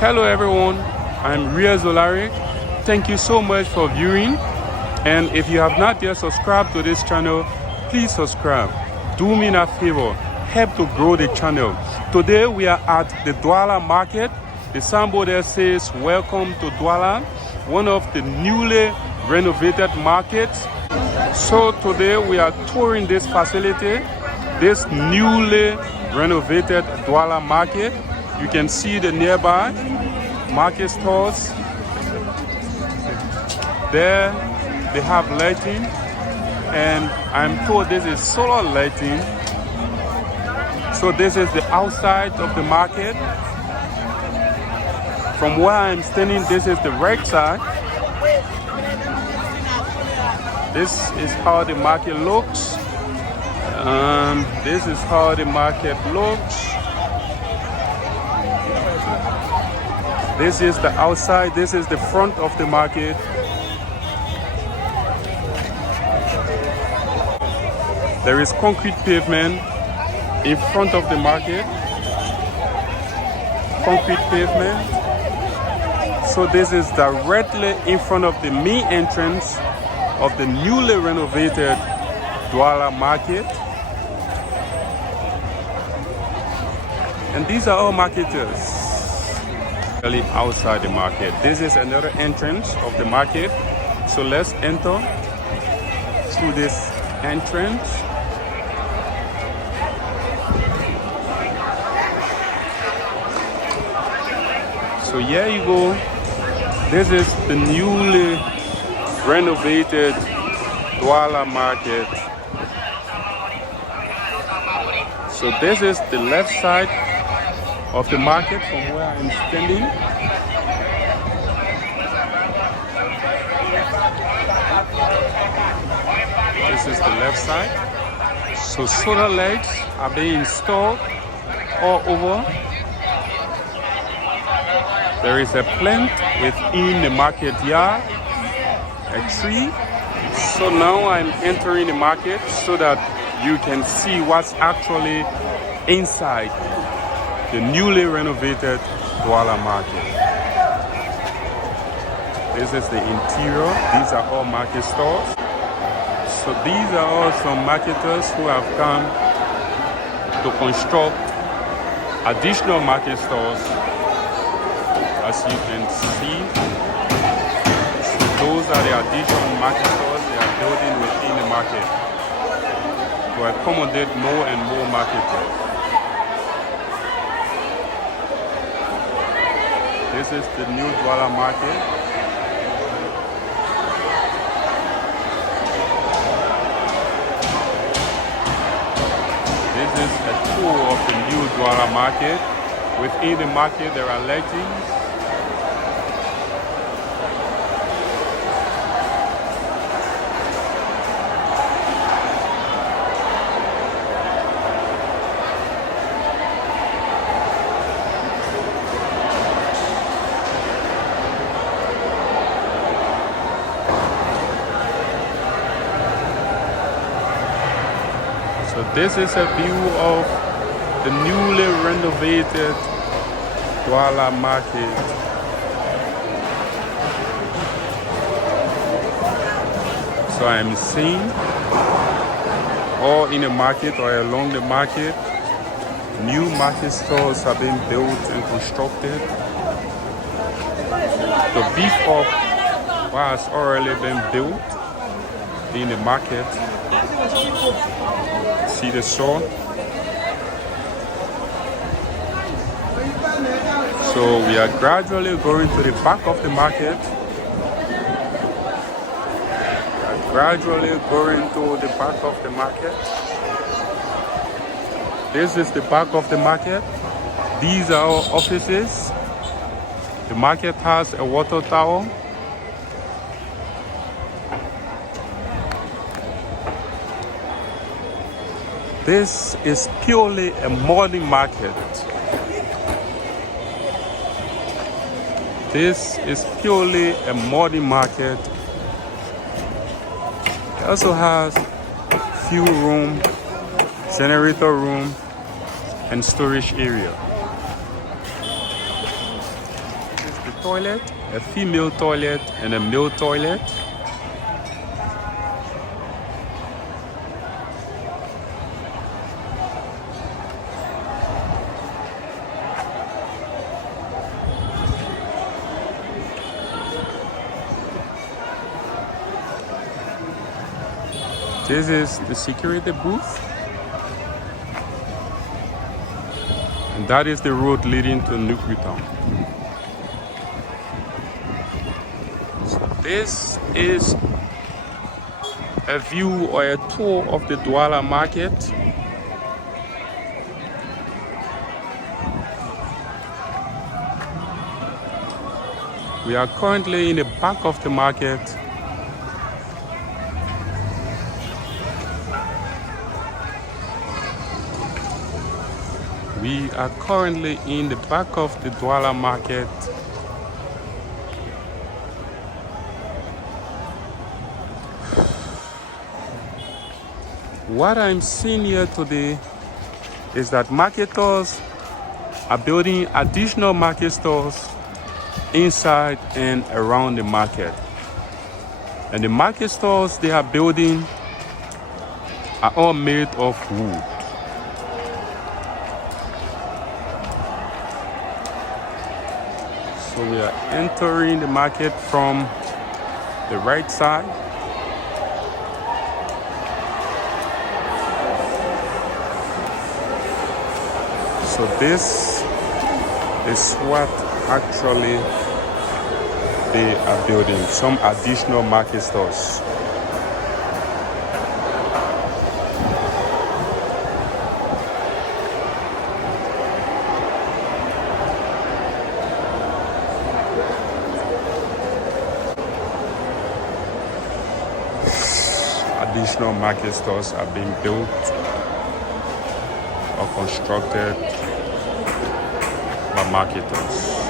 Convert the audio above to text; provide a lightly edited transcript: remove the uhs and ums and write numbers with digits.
Hello everyone, I'm Ria Zolari. Thank you so much for viewing, and if you have not yet subscribed to this channel, please subscribe. Do me a favor, help to grow the channel. Today we are at the Duala Market. The signboard there says welcome to Duala, one of the newly renovated markets. So today we are touring this facility, this newly renovated Duala Market. You can see the nearby market stores. There they have lighting, and I'm told this is solar lighting. So this is the outside of the market. From where I'm standing, this is the right side. This is how the market looks. This is how the market looks. This is the outside. This is the front of the market. There is concrete pavement in front of the market. Concrete pavement. So this is directly in front of the main entrance of the newly renovated Duala Market. And these are all marketers outside the market. This is another entrance of the market. So let's enter through this entrance. So here you go. This is the newly renovated Duala Market. So this is the left side of the market from where I'm standing. This is the left side. So solar lights are being installed all over. There is a plant within the market yard, a tree. So now I'm entering the market so that you can see what's actually inside the newly renovated Duala Market. This is the interior. These are all market stores. So these are all some marketers who have come to construct additional market stores. As you can see, those are the additional market stores they are building within the market to accommodate more and more marketers. This is the new Duala Market. This is a tour of the new Duala Market. Within the market there are lightings. So this is a view of the newly renovated Duala Market. So I'm seeing all in the market or along the market, new market stores are being built and constructed to beef up what has already been built in the market. See the store. So we are gradually going to the back of the market. We are gradually going to the back of the market. This is the back of the market. These are our offices. The market has a water tower. This is purely a morning market. This is purely a morning market. It also has fuel room, generator room, and storage area. toilet, a female toilet, and a male toilet. This is the security booth. And that is the road leading to Nukutown. So this is a view or a tour of the Duala Market. We are currently in the back of the market. We are currently in the back of the Duala Market. What I'm seeing here today is that marketers are building additional market stores inside and around the market. And the market stores they are building are all made of wood. So we are entering the market from the right side. So this is what actually they are building, some additional market stores. Additional market stores are being built or constructed by marketers.